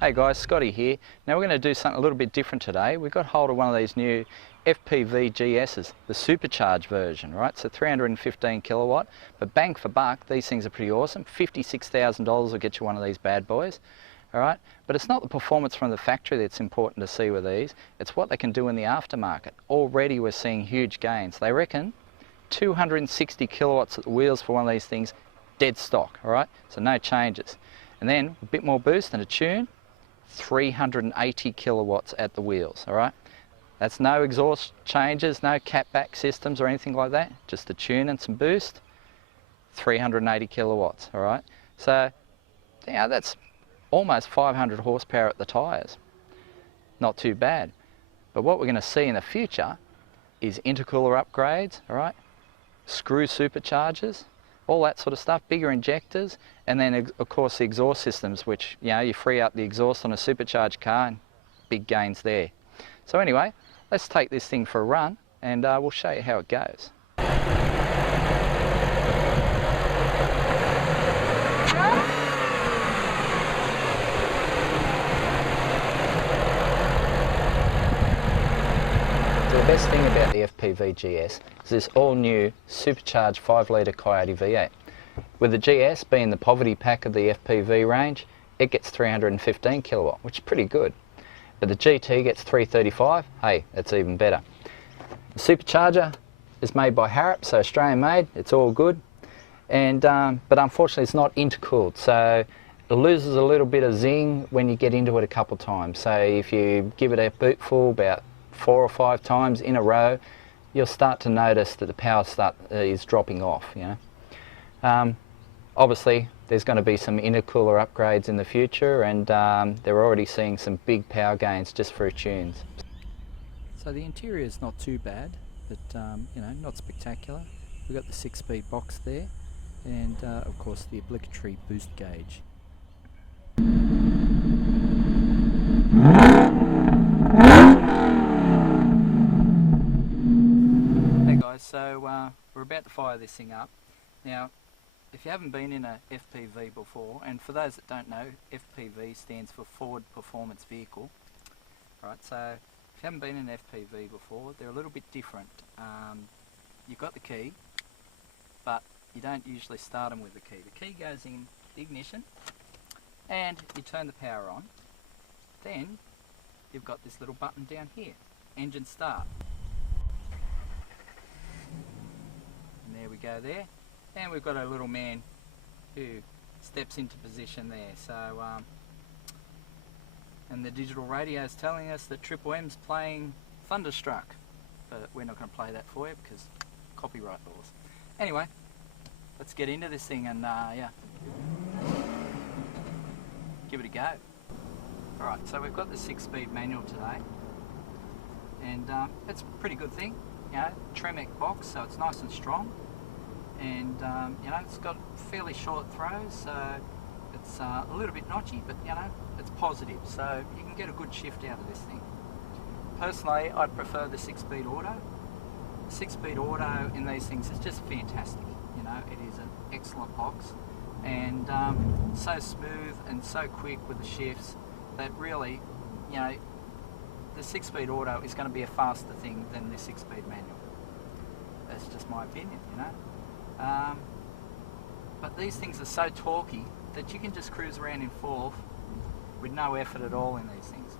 Hey guys, Scotty here. Now we're going to do something a little bit different today. We've got hold of one of these new FPV GS's, the Supercharged version, right? So 315 kilowatt, but bang for buck, these things are pretty awesome. $56,000 will get you one of these bad boys, all right? But it's not the performance from the factory that's important to see with these, it's what they can do in the aftermarket. Already we're seeing huge gains. They reckon 260 kilowatts at the wheels for one of these things, dead stock, all right? So no changes. And then a bit more boost and a tune, 380 kilowatts at the wheels, all right? That's no exhaust changes, no catback systems or anything like that, just a tune and some boost, 380 kilowatts, all right? So, yeah, that's almost 500 horsepower at the tyres. Not too bad. But what we're going to see in the future is intercooler upgrades, all right? Screw superchargers, all that sort of stuff, bigger injectors, and then of course the exhaust systems, which, you know, you free up the exhaust on a supercharged car and big gains there. So anyway, let's take this thing for a run and we'll show you how it goes. The best thing about the FPV GS is this all new supercharged 5 litre Coyote V8. With the GS being the poverty pack of the FPV range, it gets 315 kilowatt, which is pretty good. But the GT gets 335, hey, that's even better. The supercharger is made by Harrop, so Australian made, it's all good. And but unfortunately it's not intercooled, so it loses a little bit of zing when you get into it a couple of times. So if you give it a bootful about 4 or 5 times in a row, you'll start to notice that the power is dropping off, you know. Obviously there's going to be some intercooler upgrades in the future, and they're already seeing some big power gains just for tunes. So the interior is not too bad, but you know, not spectacular. We've got the 6-speed box there, and of course the obligatory boost gauge. So we're about to fire this thing up. Now, if you haven't been in a FPV before, and for those that don't know, FPV stands for Forward Performance Vehicle. Right, so if you haven't been in an FPV before, they're a little bit different. You've got the key, but you don't usually start them with the key. The key goes in the ignition, and you turn the power on. Then you've got this little button down here, engine start. And there we go there, and we've got a little man who steps into position there. So and the digital radio is telling us that Triple M's playing Thunderstruck, but we're not going to play that for you because copyright laws. Anyway, let's get into this thing and yeah, give it a go. Alright, so we've got the 6-speed manual today, and it's a pretty good thing. You know, Tremec box, so it's nice and strong, and you know, it's got fairly short throws, so it's a little bit notchy, but you know, it's positive, so you can get a good shift out of this thing. Personally, I'd prefer the 6-speed auto. The 6-speed auto in these things is just fantastic. You know, it is an excellent box, and so smooth and so quick with the shifts that really, you know, the 6-speed auto is going to be a faster thing than the 6-speed manual. That's just my opinion, you know. But these things are so torquey that you can just cruise around in 4th with no effort at all in these things.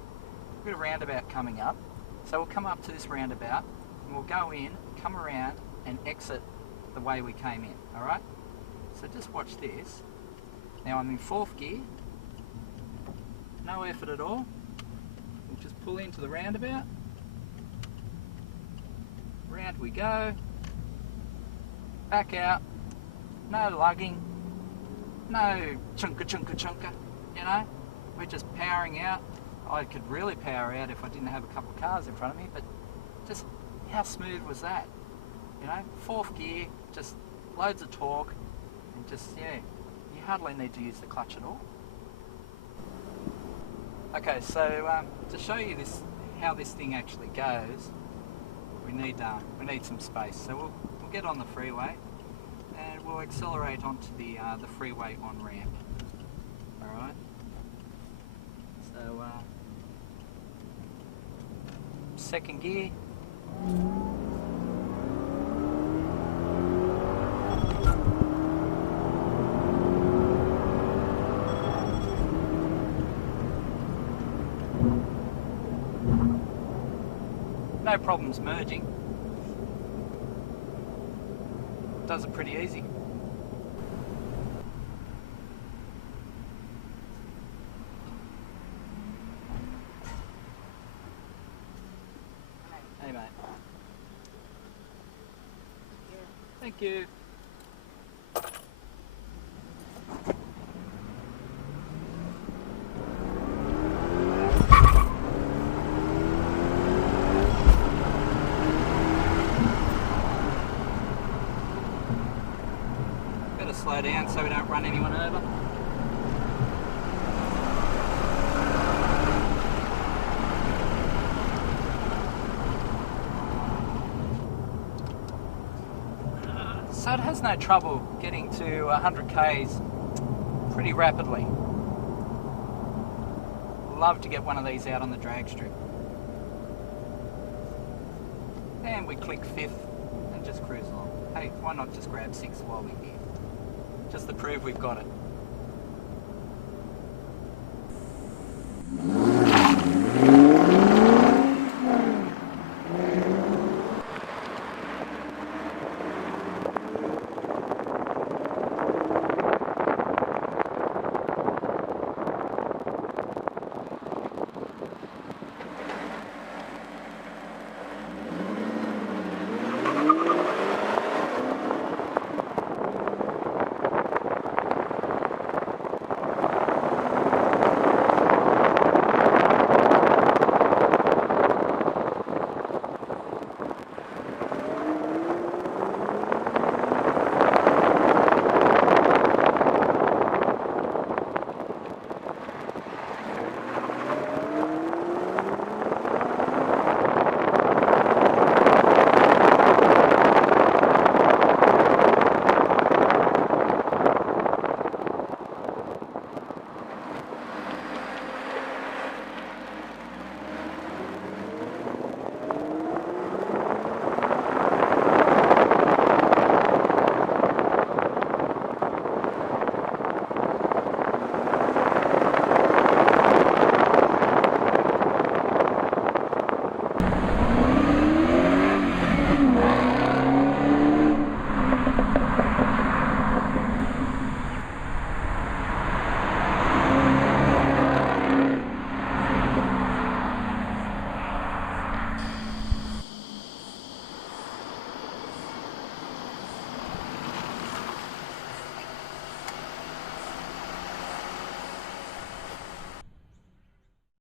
We've got a roundabout coming up, so we'll come up to this roundabout and we'll go in, come around and exit the way we came in, alright? So just watch this. Now I'm in 4th gear, no effort at all. We'll just pull into the roundabout, round we go, back out, no lugging, no chunka chunka chunka, you know, we're just powering out. I could really power out if I didn't have a couple of cars in front of me, but just how smooth was that? You know, 4th gear, just loads of torque, and just, yeah, you hardly need to use the clutch at all. Okay, so to show you this, how this thing actually goes, we need some space. So we'll get on the freeway and we'll accelerate onto the freeway on ramp. All right. So second gear. No problems merging. Does it pretty easy. Hey mate. Thank you. Better slow down so we don't run anyone over. So it has no trouble getting to 100 k's pretty rapidly. Love to get one of these out on the drag strip. And we click fifth and just cruise along. Hey, why not just grab sixth while we're here? Just to prove we've got it.